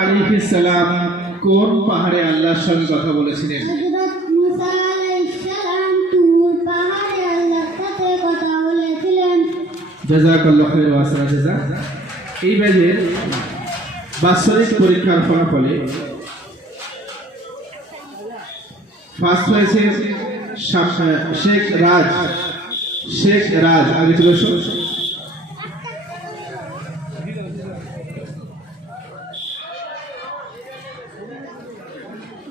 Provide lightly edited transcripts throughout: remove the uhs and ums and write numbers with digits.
আলাইহিস সালাম কোন পাহাড়ে আল্লাহর সঙ্গে কথা বলেছিলেন? হযরত মুসা আলাইহিস সালাম তুর পাহাড়ে আল্লাহর সাথে কথা বলেছিলেন। জাযাকাল্লাহু খাইর ওয়া আহসানা জাযা। এই ব্যাচের বাৎসরিক পরীক্ষার ফলাফলে ফার্স্ট হয়েছে শেখ রাজ আগে চলে এসো।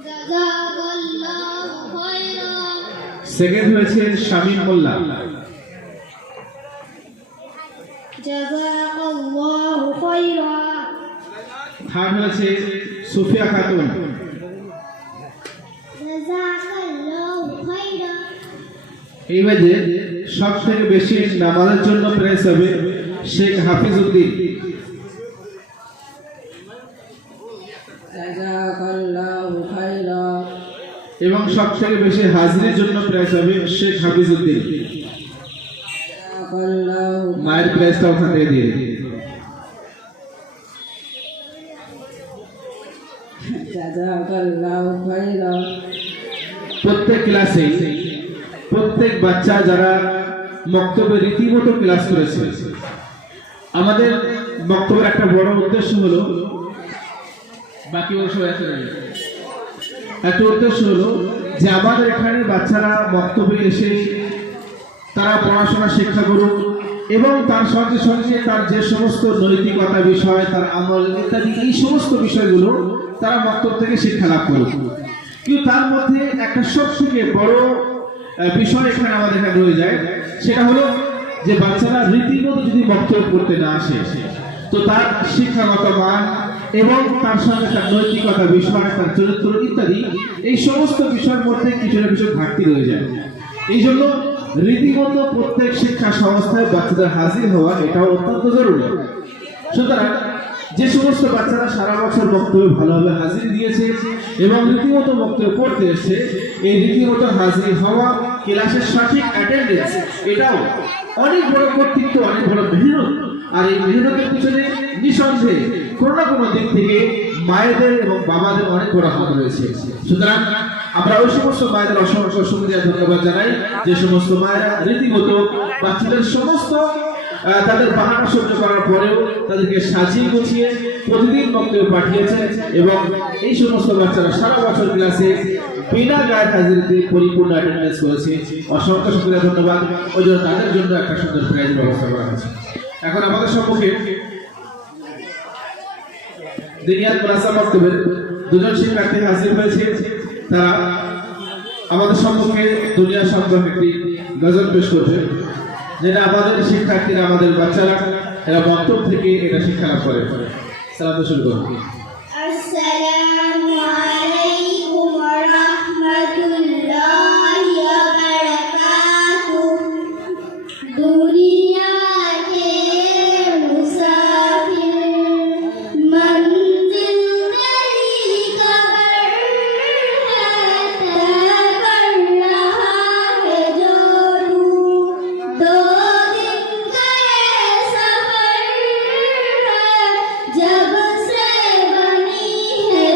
জাযাকাল্লাহু খাইরান। সেকেন্ড হয়েছে শামীম মোল্লা। জাযাকাল্লাহু খাইরান। থার্ড হয়েছে সুফিয়া খাতুন। জাযাকাল্লাহু খাইরান। এই ব্যাচে সব থেকে বেশি নামাজের জন্য প্রাইজ হবে শেখ হাফিজউদ্দিন। জাযাকাল্লাহু খাইরান। এবং সব থেকে বেশি হাজিরের জন্য প্রাইজ হবে শেখ হাফিজউদ্দিন। জাযাকাল্লাহু মায়ের প্রাইজটা ওখান থেকে দিয়ে দিন। জাযাকাল্লাহু খাইরান। প্রত্যেক ক্লাসে প্রত্যেক বাচ্চা যারা মক্তবে রীতিমতো ক্লাস করেছে, আমাদের মক্তবের একটা বড় উদ্দেশ্য হলো, বাকি একটা উদ্দেশ্য হলো যে আমাদের এখানে বাচ্চারা মক্তবে এসে তারা পড়াশোনা শিক্ষা করুক এবং তার সঙ্গে সঙ্গে তার যে সমস্ত নৈতিকতা বিষয়, তার আমল ইত্যাদি এই সমস্ত বিষয়গুলো তারা মক্তব থেকে শিক্ষা লাভ করুক। কিন্তু তার মধ্যে একটা সব থেকে বড় বিষয় এখানে আমাদের এখানে রয়ে যায়, সেটা হলো যে বাচ্চারা রীতিমতো যদি মক্তব করতে না আসে তো তার শিক্ষাগত মান এবং তার সঙ্গে তার নৈতিকতা বিষয়, তার চরিত্র ইত্যাদি এই সমস্ত বিষয়ের মধ্যে কিছু না কিছু ঘাটতি রয়ে যায়। এই জন্য রীতিমতো প্রত্যেক শিক্ষা সংস্থায় বাচ্চাদের হাজির হওয়া এটাও অত্যন্ত জরুরি। সুতরাং যে সমস্ত বাচ্চারা সারা বছর বক্তব্য ভালোভাবে হাজির দিয়েছে এবং রীতিমতো বক্তব্য পড়তে এসেছে, এই রীতিমতো হাজির হওয়া, ক্লাসের সঠিক অ্যাটেন্ডেন্স, এটাও অনেক বড় কর্তৃত্ব, অনেক বড় মেহনত। আর এই মেহনতের পিছনে নিঃসন্দেহে কোনো না কোনো দিক থেকে মায়েদের এবং বাবাদের অনেক বড় হাত রয়েছে। সুতরাং আমরা ওই সমস্ত মায়েদের অসংখ্য শুকরিয়া ধন্যবাদ জানাই যে সমস্ত মায়েরা রীতিমতো বাচ্চাদের সমস্ত তাদের বাহানা সহ্য করার পরেও তাদেরকে সাজিয়ে গুছিয়ে প্রতিদিন বক্তব্য পাঠিয়েছেন এবং এই সমস্ত বাচ্চারা সারা বছর ক্লাসে বিনা গায়ে হাজিরিতে পরিপূর্ণ অ্যাটেন্ডেন্স করেছে। অসংখ্য শুকরিয়া ধন্যবাদ। ওই জন্য তাদের জন্য একটা সুন্দর প্রাইজ ব্যবস্থা করা হয়েছে। এখন আমাদের সম্মুখে দিনিয়াত মাদ্রাসা বক্তব্যের দুজন শিক্ষার্থী হাজির হয়েছে। তারা আমাদের সম্মুখে দুনিয়া সম্পর্কে একটি গজল পেশ করবে, যেটা আমাদের শিক্ষার্থীরা, আমাদের বাচ্চারা এরা বক্তব্য থেকে এটা শিক্ষা লাভ করে। সালাম শুরু করুন। আসসালামু আলাইকুম ওয়া রাহমাতুল্লাহি ওয়া বারাকাতুহু। দুনিয়া के मुसाफिर मंजिल तेरी खबर है, तय कर रहा है जो तू। दो दिन का ये सफर है, जब से बनी है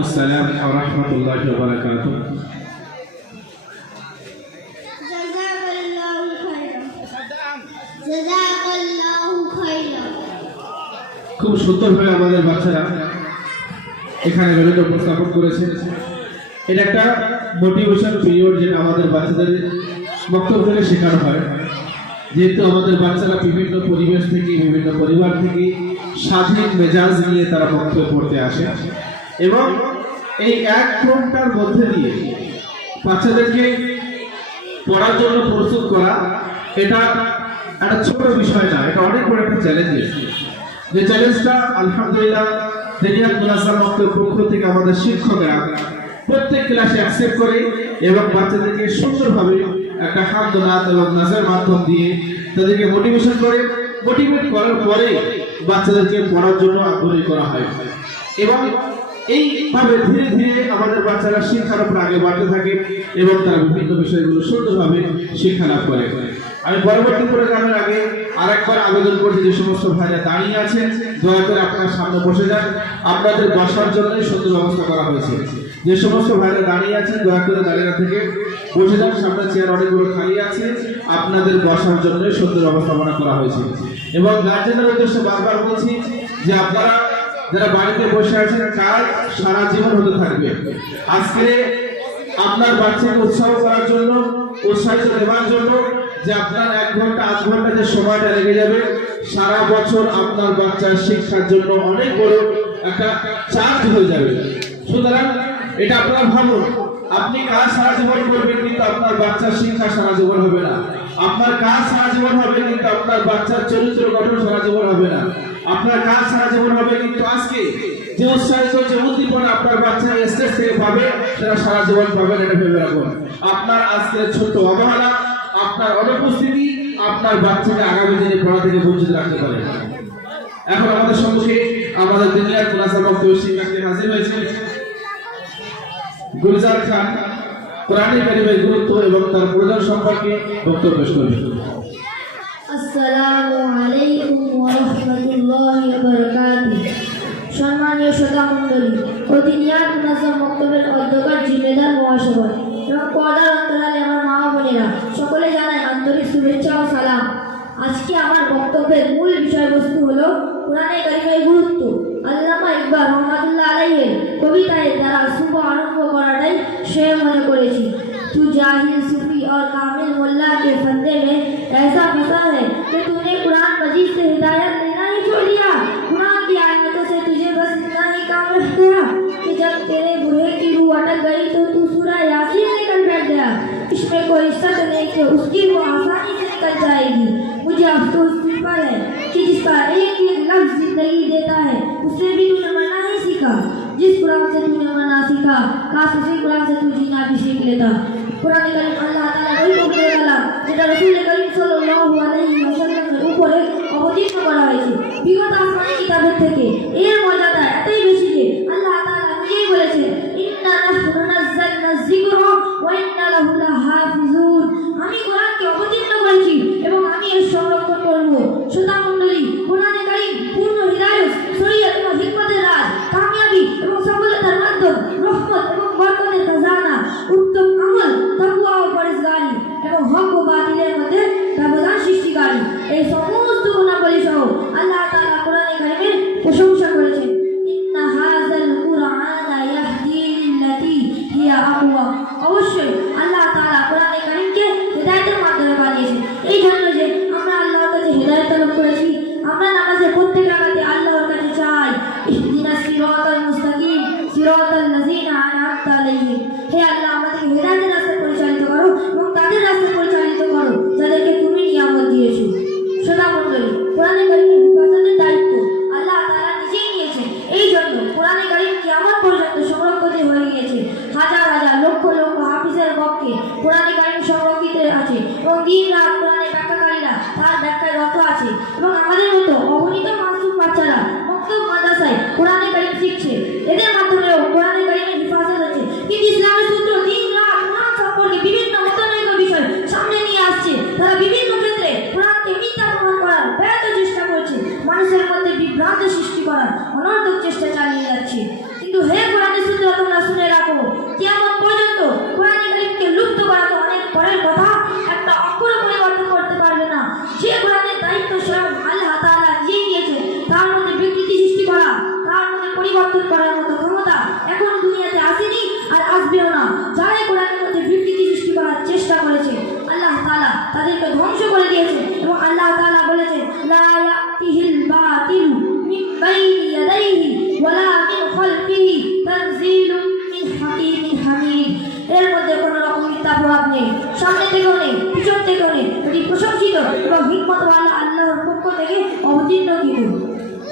আসসালাম ওয়া রাহমাতুল্লাহি ওয়া বারাকাতুহু। জাযাকাল্লাহু খাইরান জাযাকাল্লাহু খাইরান। খুব সুন্দরভাবে আমাদের বাচ্চারা এখানে গণিত উপস্থাপন করেছে। এটা একটা মোটিভেশন পিরিয়ড, যেটা আমাদের বাচ্চাদের বক্তব্য থেকে শেখানো হয়। যেহেতু আমাদের বাচ্চারা বিভিন্ন পরিবেশ থেকে, বিভিন্ন পরিবার থেকে স্বাধীন মেজাজ নিয়ে তারা বক্তব্য পড়তে আসে, এবং এই 1 ঘন্টার মধ্যে দিয়ে বাচ্চাদেরকে পড়ার জন্য প্রস্তুত করা, এটা একটা ছোট বিষয় না, এটা অনেক বড় একটা চ্যালেঞ্জ। যে চ্যালেঞ্জটা আলহামদুলিল্লাহ দেনিয়াত মুনাজ্জাম মক্তবের পক্ষ থেকে আমাদের শিক্ষকরা প্রত্যেক ক্লাসে অ্যাকসেপ্ট করে এবং বাচ্চাদেরকে সুন্দরভাবে একটা হামদ নাত এবং নাচের মাধ্যম দিয়ে তাদেরকে মোটিভেশন করে, মোটিভেট করার পরে বাচ্চাদেরকে পড়ার জন্য আগ্রহী করা হয়। এবং এইভাবে ধীরে ধীরে আমাদের বাচ্চারা শিক্ষার উপর আগে বাড়তে থাকে এবং তারা বিভিন্ন বিষয়গুলো সুন্দরভাবে শিক্ষা লাভ করে। আমি পরবর্তী প্রোগ্রামের আগে আরেকবার আবেদন করছি, যে সমস্ত ভাইরা দাঁড়িয়ে আছেন দয়া করে আপনারা সামনে বসে যান। আপনাদের বসার জন্যই সুন্দর ব্যবস্থা করা হয়েছে। যে সমস্ত ভাইরা দাঁড়িয়ে আছেন দয়া করে দাঁড়িয়ে থেকে বসে যান, সামনে চেয়ার অনেকগুলো খালি আছে, আপনাদের বসার জন্যই সুন্দর ব্যবস্থাপনা করা হয়েছে। এবং গার্জেনের উদ্দেশ্যে বারবার বলছি যে আপনারা যারা বাড়িতে বসে আছেন, কাজ সারা জীবন হতে থাকবে। আজকে আপনার বাচ্চাকে উৎসাহ করার জন্য, উৎসাহিত দেওয়ার জন্য, যে আপনার 1 ঘন্টা 8 ঘন্টা যে সময়টা লেগে যাবে, সারা বছর আপনার বাচ্চার শিক্ষার জন্য অনেক বড় একটা চার্জ হয়ে যাবে। সুতরাং এটা আপনার ভাবুন, আপনি কাজ সারা জীবন করবেন কিন্তু আপনার বাচ্চার শিক্ষা সারা জীবন হবে না। আপনার কাজ সারা জীবন হবে কিন্তু আপনার বাচ্চার চরিত্র গঠন সারা জীবন হবে না। আপনার কাজ সারা জীবন হবে কিন্তু আজকে যে উৎসাহিত, যে উদ্দীপনা আপনার বাচ্চা স্টেজ থেকে পাবে, সেটা সারা জীবন পাবেন, এটা ভেবে রাখুন। আপনার আজকের ছোট্ট অবহেলা, আপনার অনুপস্থিতি আপনার বাচ্চাকে আগামী দিনে পড়া থেকে বঞ্চিত রাখতে পারে। এখন আমাদের সম্মুখে আমাদের দুনিয়ার মুনাজ্জাম মক্তবের শিক্ষার্থী হাজির হয়েছে। গুলজার খান কোরআন কারিমের গুরুত্ব এবং তার প্রয়োজন সম্পর্কে বক্তব্য পেশ করবেন। আসসালামু আলাইকুম ওয়া রাহমাতুল্লাহি ওয়া বারাকাতুহু। সম্মানীয় শ্রোতা মণ্ডলী, দিনিয়াত মুনাজ্জাম মক্তবের অধ্যক্ষর জিম্মেদার মহাসভায় এবং পর্দার অন্তরালে আমার মা বোনেরা, সকলে জানাই আন্তরিক শুভেচ্ছা ও সালাম। আজকে আমার বক্তব্যের মূল বিষয়বস্তু হলো কোরআনে কারিমের গুরুত্ব। আল্লামা ইকবাল রহমাতুল্লাহ আলাইহির কবিতায় দ্বারা শুভ আরম্ভ করাটাই শ্রেয় মনে করেছি। तू जाहिल सूफी और कामिल मुल्ला के फंदे में ऐसा फंसा है कि तूने कुरान मजीद से हिदायत लेना ही छोड़ दिया। कुरान की आयतों से तुझे बस इतना ही काम रह गया कि जब तेरे बूढ़े की रूह अटक गई तो तू सूरा यासीन निकल बैठ गया। इसमें कोई शक नहीं कि उसकी वो आसानी से निकल जाएगी। मुझे अफसोस इस पर है कि जिसका एक एक लफ्ज जिंदगी देता है, उससे भी तूने मरना ही सीखा। जिस कुरान से तूने मरना सीखा, काश उसी कुरान से तू जीना भी सीख लेता। कुरान करीम আল্লাহ তাআলা ওই পবিত্র কালাম যেটা রাসূল করিম সাল্লাল্লাহু আলাইহি ওয়াসাল্লামের উপরে অবতীর্ণ করা হয়েছে বিগত আসমানি কিতাবের থেকে। এর মর্যাদা এতই বেশি যে আল্লাহ তাআলা নিজেই বলেছেন, ইন্না নাহনু নাযালনা যিকরা ওয়া ইন্না লাহু লাহাফিজুন। আমি কোরআনকে অবতীর্ণ করেছি এবং আমি এর সংরক্ষণ করব। শ্রোতা মণ্ডলী, কোরআনে কারীম পূর্ণ হিদায়াত, শরীয়ত এবং হিকমতের রাজ, কামিয়াবি এবং সফলতার মাধ্যম, রহমত এবং বরকতের খাজানা, উত্তম আমল, তাকওয়া ও পরহেজগারি এবং হক ও বাতিলের মধ্যে ব্যবধান সৃষ্টিকারী, এই সমস্ত গুণাবলী সহ আল্লাহ তাআলা কোরআনে কারীমের প্রশংসা করেছেন। ইন্না হাযাল কুরআনা ইয়াহদি লিল্লাতী হিয়া আকওয়া। অবশ্যই আল্লাহ তাআলা কোরআনে কারীমকে হিদায়াতের মাধ্যমে বানিয়েছেন। এই জন্য যে আমরা আল্লাহর কাছে হিদায়াত তলব করেছি, আমরা নামাজে প্রত্যেক রাকাতে আল্লাহর কাছে চাই, ইহদিনাস সিরাতাল মুস্তাকিম সিরাতাল লাযিনা আন'আমতা আলাইহিম। হে আল্লাহ, আমাদেরকে হিদায়াতের রাস্তায় পরিচালিত করো এবং তাদের রাস্তায় পরিচালিত করো যাদেরকে তুমি নিয়ামত দিয়েছো। শ্রোতা মণ্ডলী, কোরআনে কারীমের হেফাজতের দায়িত্ব আল্লাহ তাআলা নিজেই নিয়েছেন। এই জন্য কোরআনে কারীম কিয়ামত পর্যন্ত সংরক্ষিত হয়ে গিয়েছে। হাজার হাজার লক্ষ লক্ষ হাফিজের এর মধ্যে কোনো রকম মিথ্যা প্রভাব নেই, সামনে থেকেও নেই, পিছন থেকেও নেই। এটি প্রশংসিত এবং হিকমতওয়ালা আল্লাহর পক্ষ থেকে অবতীর্ণকৃত।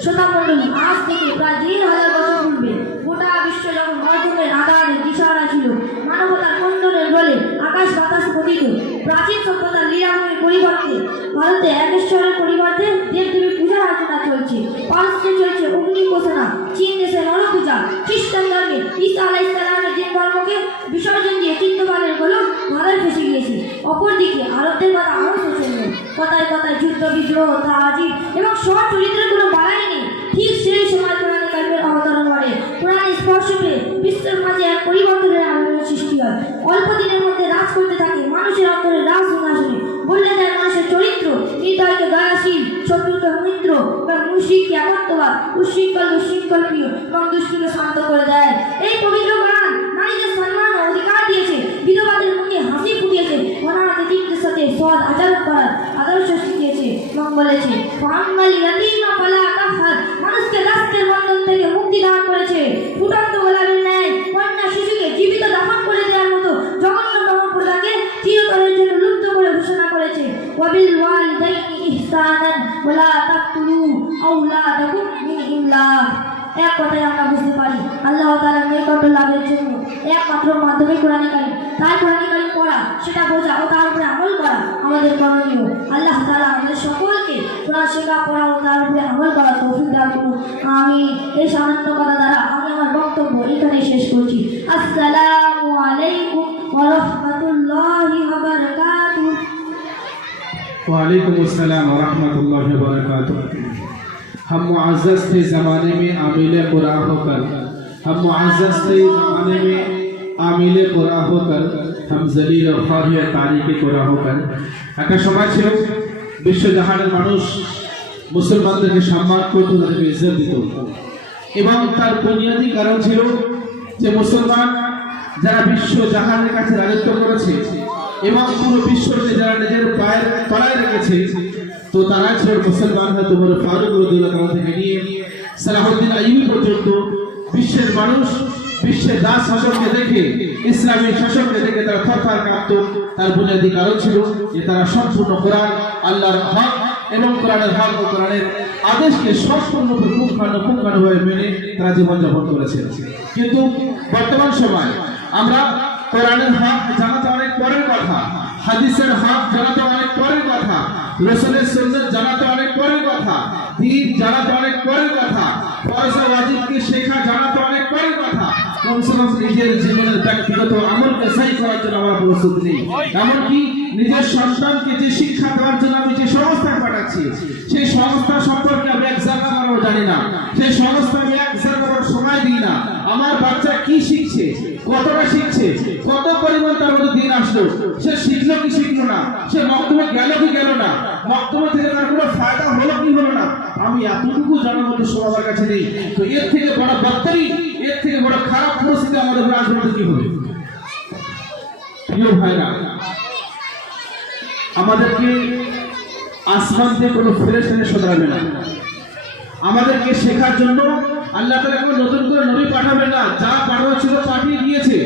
শ্রোতা মণ্ডলী, আজ থেকে প্রায় 3000 বছর পূর্বে গোটা বিশ্ব যখন মধ্যমের আধারে দিশাহারা ছিল, মানবতার খণ্ডনের বলে আকাশ বাতাস পতিত, প্রাচীন সভ্যতার লীলাভূমির পরিবর্তে ভারতে একেশ্বরের পরিবর্তে দেবদেবীর পূজার আর্চনা চলছে। পারস্যে চলছে অগ্নি উপাসনা, চীন দেশে নরপূজা, খ্রিস্টান ধর্মে ঈসা আলাইহিস সালামের জিন ধর্মকে বিসর্জন দিয়ে চিত্তপালের গোলক ধারায় ফেসে গিয়েছে। অপরদিকে আরবদের কথা আরও শোচনীয়, কথায় কথায় যুদ্ধ বিদ্রোহ, তাজিব এবং সৎ চরিত্রের কোনো বাড়াই নেই। ঠিক সেই সময় কোরআনে কারিমের অবতরণ ঘটে। কোরআন স্পর্শ পেয়ে বিশ্বের মাঝে এক পরিবর্তনের আলোড়নের সৃষ্টি হয়। অল্প দিনের মধ্যে রাজ করতে থাকে মানুষের অন্তরে রাজ সিংহাসনে, বদলে দেয় মানুষের চরিত্র, হৃদয়কে দয়াশীল, শত্রুকে মিত্র বা মুশরিককে একত্ববাদ, উশৃঙ্খলকে শৃঙ্খলপ্রিয় এবং দুষ্টকে শান্ত করে দেয়। এই পবিত্র কোরআন নারীদের সম্মান ও অধিকার দিয়েছে, বিধবাদের মুখে হাসি ফুটিয়েছে, অনাথ এতিমদের সাথে সৎ আচরণ করার আদর্শ শিখিয়েছে এবং বলেছে ফাম্মাল ইয়াতীমা ফালা তাকহার, মানুষকে রাষ্ট্রের বন্ধন থেকে মুক্তি দান করেছে। ফুটন্ত গোলাপের ন্যায় কন্যা শিশুকে জীবিত দাফন করে দেওয়ার মতো জঘন্য প্রদাকে চিরতরের জন্য লুপ্ত করে ঘোষণা করেছে। ওয়াবিল ওয়ালিদাইনি ইহসানান ওয়ালা তাকতুলু আওলাদাকুম মিন ইমলাক। এক কথায় আমরা বুঝতে পারি আল্লাহ তাআলার নৈকট্য লাভের জন্য একমাত্র মাধ্যমে কোরআনে কারিম। তাই কোরআনে কারিম পড়া, সেটা বোঝা ও তার উপরে আমল করা আমাদের করণীয়। আল্লাহ তাআলা আমাদের সকলকে কোরআন শেখা, পড়া ও তার উপরে আমল করা তৌফিক দান করুন। আমি এই সামান্য কথা দ্বারা আমি আমার বক্তব্য এখানে শেষ করছি। আসসালামু আলাইকুম ওয়া রাহমাতুল্লাহি ওয়া বারাকাতুহু। वालेकुम अस्सलाम व रहमतुल्लाहि व बरकातुहू। हम मुअज़्ज़ज़ थे ज़माने में आमिले कुरान होकर, हम मुअज़्ज़ज़ थे ज़माने में आमिले कुरान होकर, हम ज़लील और ख़ारिय तारीक़ कुरान होकर। একটা সময় ছিল বিশ্বজাহানের মানুষ মুসলমানদেরকে সম্মান করত, তাদেরকে ইজ্জত দিত এবং তার বুনিয়াদী কারণ ছিল যে মুসলমান যারা বিশ্বজাহানের কাছে রাজত্ব করেছে এবং পুরো বিশ্বকে যারা নিজের পায়ের তলায় রেখেছে, তো তারা ছিল মুসলমান। হয়তো উমর ফারুক রাদিয়াল্লাহু তাআলা থেকে নিয়ে সালাহউদ্দিন আইয়ুবী পর্যন্ত বিশ্বের মানুষ বিশ্বের দাস শাসককে দেখে, ইসলামী শাসককে দেখে তারা থরথর কাঁপত। তার বুনিয়াদী কারণ ছিল যে তারা সম্পূর্ণ কোরআন, আল্লাহর হক এবং কোরআনের হক ও কোরআনের আদেশকে সম্পূর্ণরূপে পুঙ্খানুপুঙ্খানুভাবে মেনে তারা জীবনযাপন করেছে। কিন্তু বর্তমান সময় আমরা কোরআনের হক জানা তো অনেক পরের কথা, হাদিসের হক জানা তো অনেক পরের কথা, রাসূলের সুন্নাত জানা তো অনেক পরের কথা, দ্বীন জানা তো অনেক পরের কথা, ফরজ ও ওয়াজিবকে শেখা জানা তো অনেক পরের কথা। কমসে কম নিজের জীবনের ব্যক্তিগত আমলকে সহি করার জন্য আমরা প্রস্তুত নেই। এমনকি নিজের সন্তানকে যে শিক্ষা দেওয়ার জন্য আমি যে সংস্থায় পাঠাচ্ছি, সেই সংস্থা সম্পর্কে আমি এক জায়গাও জানি না, সেই সংস্থা আমি এক জায়গাও সময় দিই না। আমার বাচ্চা কি শিখছে, কতটা শিখছে, কত পরিমাণ তার মধ্যে দিন আসলো, সে শিখলো কি শিখলো না, সে মক্তবে গেল কি গেল না, মক্তবে থেকে তার কোনো ফায়দা হলো কি হলো না, আমি এতটুকু জানার মতো সময় আমার কাছে নেই। তো এর থেকে বড় বার্তারি, এর থেকে বড় খারাপ পরিস্থিতি আমাদের উপরে আসবে কি হবে? প্রিয় ভাইরা, আমাদেরকে আসমান থেকে কোনো ফেরেশতা শোধরাবে না। আমাদেরকে শেখার জন্য আল্লাহ তাআলা কোনো নতুন করে নবী পাঠাবেন না। যা পাঠানো ছিল পাঠিয়ে দিয়েছে,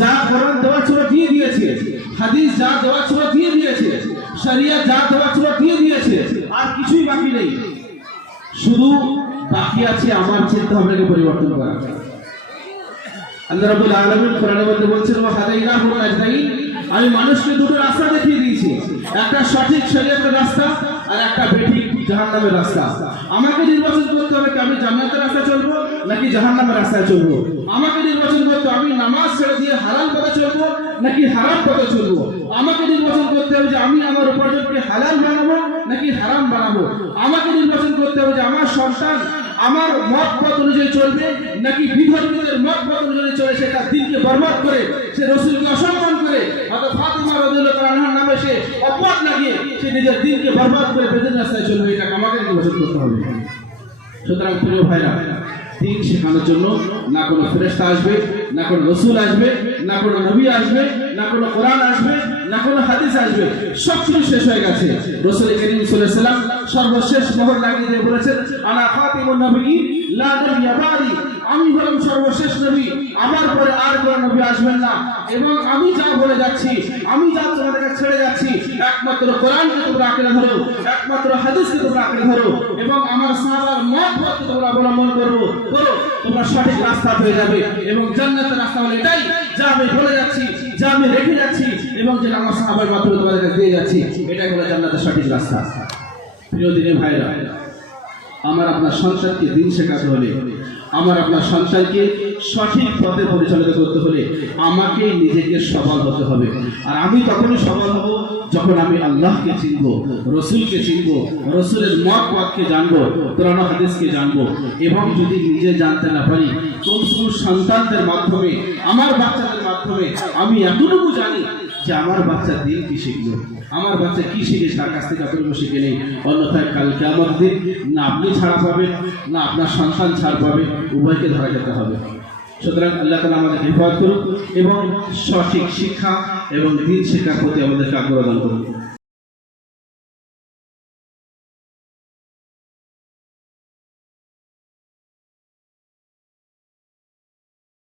যা কোরআন দেওয়া ছিল দিয়ে দিয়েছে, হাদিস যা দেওয়া ছিল দিয়ে দিয়েছে, শরিয়ত যা দেওয়া ছিল দিয়ে দিয়েছে, আর কিছুই বাকি নেই। শুধু বাকি আছে আমার চিন্তা ভাবনাকে পরিবর্তন করা। আল্লাহ রাব্বুল আলামিন কোরআনের মধ্যে বলছেন ওয়া হাদাইনাহু নাজদাইন, আমি মানুষকে দুটো রাস্তা দেখিয়ে দিয়েছি, একটা সঠিক শরীয়তের রাস্তা আর একটা বেঠিক জাহান্নামের রাস্তা। আমাকে নির্বাচন করতে হবে আমি জান্নাতের রাস্তায় চলবো নাকি জাহান্নামের রাস্তায় চলবো। আমাকে নির্বাচন করতে আমি নামাজ ছেড়ে দিয়ে হালাল পথে চলবো নাকি হারাম পথে চলবো। আমাকে নির্বাচন করতে হবে যে আমি আমার উপার্জনকে হালাল বানাবো নাকি হারাম বানাবো। আমাকে নির্বাচন করতে হবে যে আমার সন্তান আমার মত পথ অনুযায়ী চলবে নাকি বিধর্মীদের মত পথ অনুযায়ী চলে, সে তার দিনকে বরবাদ করে, সে রাসূলকে অসম্মান করে, হযরত ফাতিমা রাদিয়াল্লাহু তাআলা আনহার নামে সে অপবাদ লাগিয়ে সে নিজের দিনকে বরবাদ করে বেদিন রাস্তায় চলবে। এটা আমাকে নির্বাচন করতে হবে। সুতরাং প্রিয় ভাইরা, দিন শেখানোর জন্য না কোনো ফেরেশতা আসবে, না কোনো রাসূল আসবে, না কোনো নবী আসবে, না কোনো কোরআন আসবে, না কোনো হাদিস আসবে, সব কিছু শেষ হয়ে গেছে। রাসূল করিম সাল্লাল্লাহু আলাইহি ওয়াসাল্লাম সর্বশেষ মোহর লাগিয়ে দিয়ে বলেছেন আনা খাতিমুন নবিয়্যিন লা নবিয়্যা বাদি, আমি হলাম সর্বশেষ নবী, আমার পরে আর কোনো নবী আসবেন না। এবং আমি যা বলে যাচ্ছি, আমি যা তোমাদেরকে ছেড়ে যাচ্ছি, একমাত্র কোরআনকে তোমরা আঁকড়ে ধরো, একমাত্র হাদিসকে তোমরা আঁকড়ে ধরো, এবং আমার সাহাবার মতকে তোমরা অবলম্বন করো, তোমরা সঠিক রাস্তা পেয়ে যাবে। এবং জান্নাতের রাস্তা হলো এটাই, যা আমি বলে যাচ্ছি, যা আমি রেখে যাচ্ছি, এবং যেটা আমার সাহাবার মাধ্যমে তোমাদেরকে দিয়ে যাচ্ছি, এটাই হলো জান্নাতের সঠিক রাস্তা। প্রিয় দিনের ভাইরা, আমার আপনার সন্তানকে দিন শেখাতে হলে, আমার আপনার সন্তানকে সঠিক পথে পরিচালিত করতে হলে আমাকে নিজেকে সবল হতে হবে। আর আমি তখনই সবল হব যখন আমি আল্লাহকে চিনব, রসুলকে চিনব, রসুলের মত পথকে জানবো, কোরআন হাদিসকে জানবো। এবং যদি নিজে জানতে না পারি, কোন সন্তানদের মাধ্যমে, আমার বাচ্চাদের মাধ্যমে আমি এতটুকু জানি যে আমার বাচ্চা দিন কি শিখলো, আমার বাচ্চা কি শিখে তার কাছ থেকে এতটুকু শিখে নেই। অন্যথায় কাল কিয়ামত দিন না আপনি ছাড়া পাবেন, না আপনার সন্তান ছাড় পাবে, উভয়কে ধরা যেতে হবে। সুতরাং আল্লাহ তাআলা আমাদের হেফাজত করুন এবং সঠিক শিক্ষা এবং দিন শিক্ষার প্রতি আমাদেরকে আগ্রহ দান করুন।